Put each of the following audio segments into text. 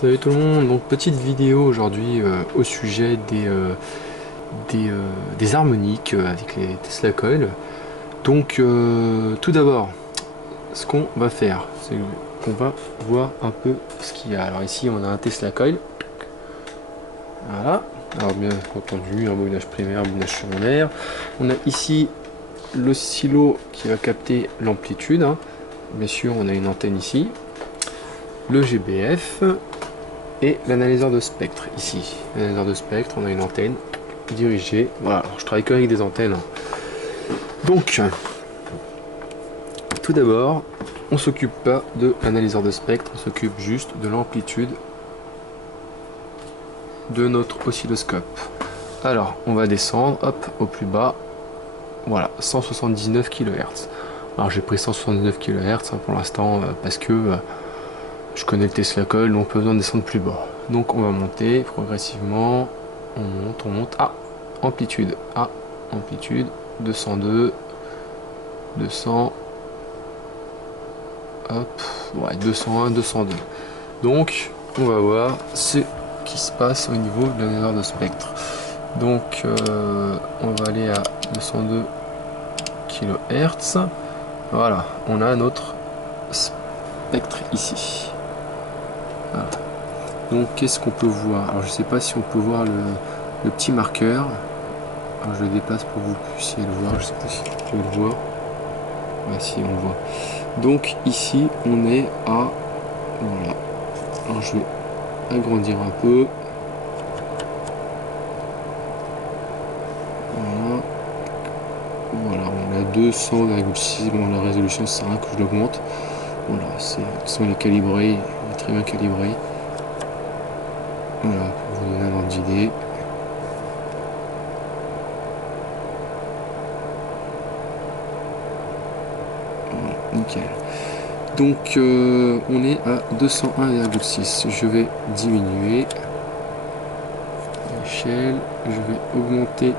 Salut tout le monde, donc petite vidéo aujourd'hui au sujet des harmoniques avec les Tesla Coil. Donc tout d'abord, ce qu'on va faire, c'est qu'on va voir un peu ce qu'il y a. Alors ici on a un Tesla Coil, voilà, alors bien entendu un bobinage primaire, un bobinage secondaire. On a ici l'oscillo qui va capter l'amplitude, hein. Bien sûr on a une antenne ici, le GBF, et l'analyseur de spectre ici. L'analyseur de spectre, on a une antenne dirigée. Voilà, alors je travaille que avec des antennes. Donc, tout d'abord, on s'occupe pas de l'analyseur de spectre, on s'occupe juste de l'amplitude de notre oscilloscope. Alors, on va descendre, hop, au plus bas. Voilà, 179 kHz. Alors j'ai pris 179 kHz pour l'instant parce que je connais le Tesla Coil, donc pas besoin de descendre plus bas. Donc on va monter progressivement. On monte. Ah, amplitude. Ah, amplitude. 202. 200. Hop. Ouais, 201, 202. Donc on va voir ce qui se passe au niveau de l'analyseur de spectre. Donc on va aller à 202 kHz. Voilà, on a notre spectre ici. Voilà. Donc qu'est-ce qu'on peut voir? Alors je sais pas si on peut voir le petit marqueur. Alors je le déplace pour que vous puissiez le voir. Je sais pas si vous pouvez le voir. Ouais, si on le voit. Donc ici on est à, voilà. Alors je vais agrandir un peu. Voilà. Voilà, on a 200,6. Bon, la résolution c'est 5 que je l'augmente. Voilà, c'est, de toute façon il est calibré, il est très bien calibré. Voilà, pour vous donner un ordre d'idée. Voilà, nickel. Donc on est à 201,6. Je vais diminuer l'échelle, je vais augmenter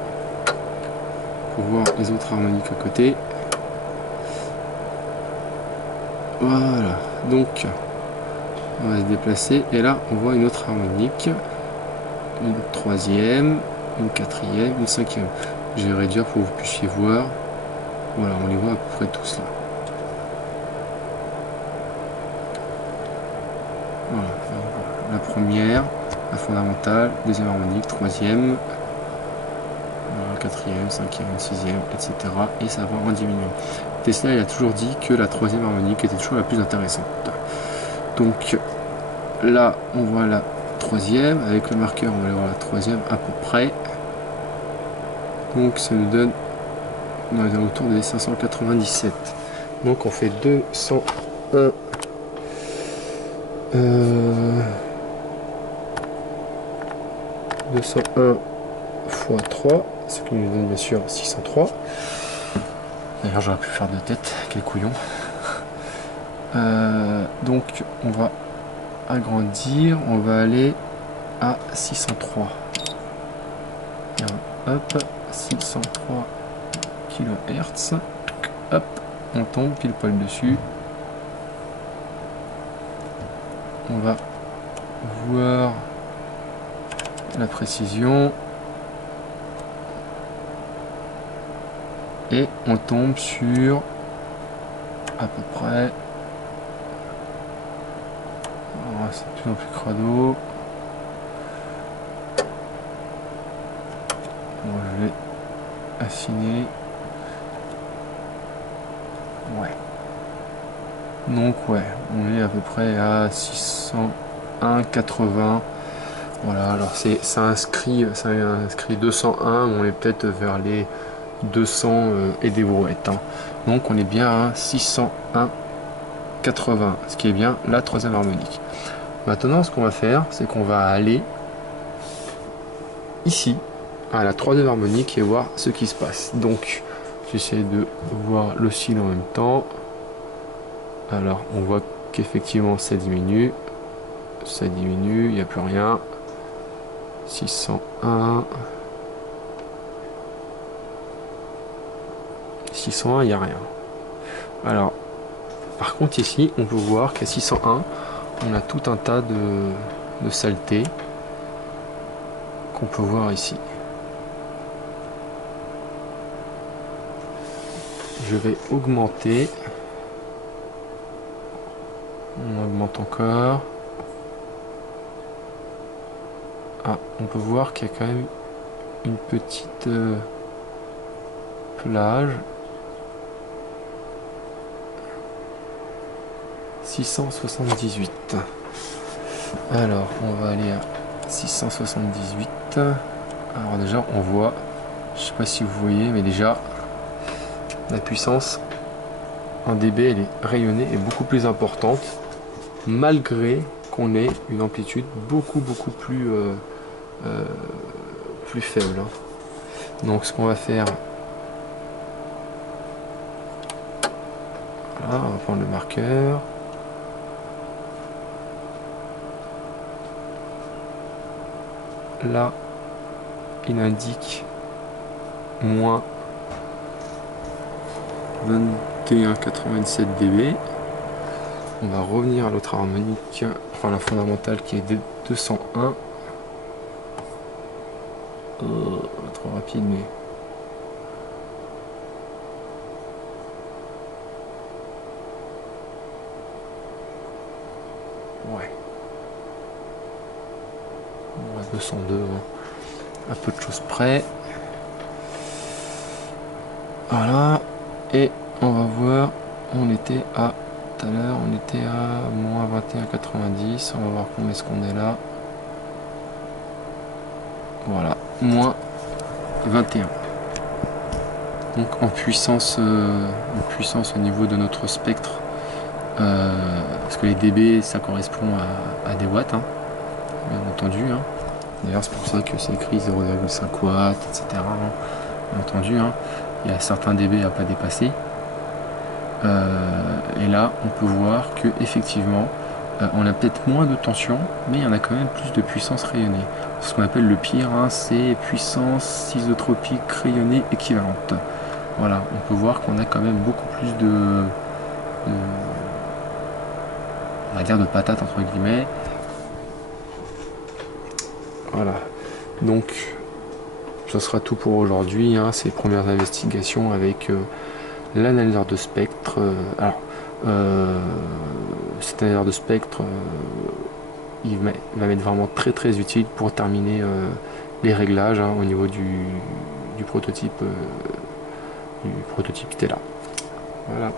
pour voir les autres harmoniques à côté. Voilà, donc on va se déplacer et là on voit une autre harmonique, une troisième, une quatrième, une cinquième. Je vais réduire pour que vous puissiez voir. Voilà, on les voit à peu près tous là. Voilà, la première, la fondamentale, deuxième harmonique, troisième, quatrième, cinquième, sixième, etc. Et ça va en diminuant. Tesla il a toujours dit que la troisième harmonique était toujours la plus intéressante. Donc là on voit la troisième, avec le marqueur on va aller voir la troisième à peu près. Donc ça nous donne, on est autour des 597. Donc on fait 201 201 fois 3, ce qui nous donne bien sûr 603. D'ailleurs j'aurais pu faire de tête, quel couillon. Donc on va agrandir, on va aller à 603. Et hop, 603 kHz. Hop, on tombe pile poil dessus. On va voir la précision. Et on tombe sur à peu près, c'est de plus en plus crado. Bon, je vais affiner. Ouais. Donc ouais, on est à peu près à 601,80. Voilà, alors ça inscrit 201, on est peut-être vers les 200 et des brouettes, hein. Donc on est bien à 601,80, ce qui est bien la troisième harmonique. Maintenant ce qu'on va faire, c'est qu'on va aller ici à la troisième harmonique et voir ce qui se passe. Donc j'essaie de voir l'oscillo en même temps. Alors on voit qu'effectivement ça diminue, il n'y a plus rien. 601, 601, il n'y a rien. Alors par contre ici on peut voir qu'à 601 on a tout un tas de saleté qu'on peut voir ici. Je vais augmenter. On augmente encore. Ah, on peut voir qu'il y a quand même une petite plage. 678. Alors, on va aller à 678. Alors déjà, on voit, je sais pas si vous voyez, mais déjà, la puissance en dB, elle est rayonnée et beaucoup plus importante, malgré qu'on ait une amplitude beaucoup plus faible. Donc, ce qu'on va faire, voilà, on va prendre le marqueur. Là, il indique moins 21,87 dB. On va revenir à l'autre harmonique, enfin la fondamentale qui est de 201. Trop rapide, mais ouais. On va 202, hein. À peu de choses près. Voilà. Et on va voir, on était à tout à l'heure, on était à moins 21,90. On va voir combien est-ce qu'on est là. Voilà, moins 21. Donc en puissance au niveau de notre spectre, parce que les dB ça correspond à des watts, hein, bien entendu, hein. D'ailleurs c'est pour ça que c'est écrit 0,5 watts, etc. hein, bien entendu, hein. Il y a certains dB à pas dépasser. Et là on peut voir que effectivement on a peut-être moins de tension, mais il y en a quand même plus de puissance rayonnée. Ce qu'on appelle le pire, hein, c'est puissance isotropique rayonnée équivalente. Voilà, on peut voir qu'on a quand même beaucoup plus on va dire de patates entre guillemets. Voilà, donc ça sera tout pour aujourd'hui, hein, ces premières investigations avec l'analyseur de spectre. Alors, cet analyseur de spectre, il va m'être vraiment très utile pour terminer les réglages, hein, au niveau du prototype Stella. Voilà.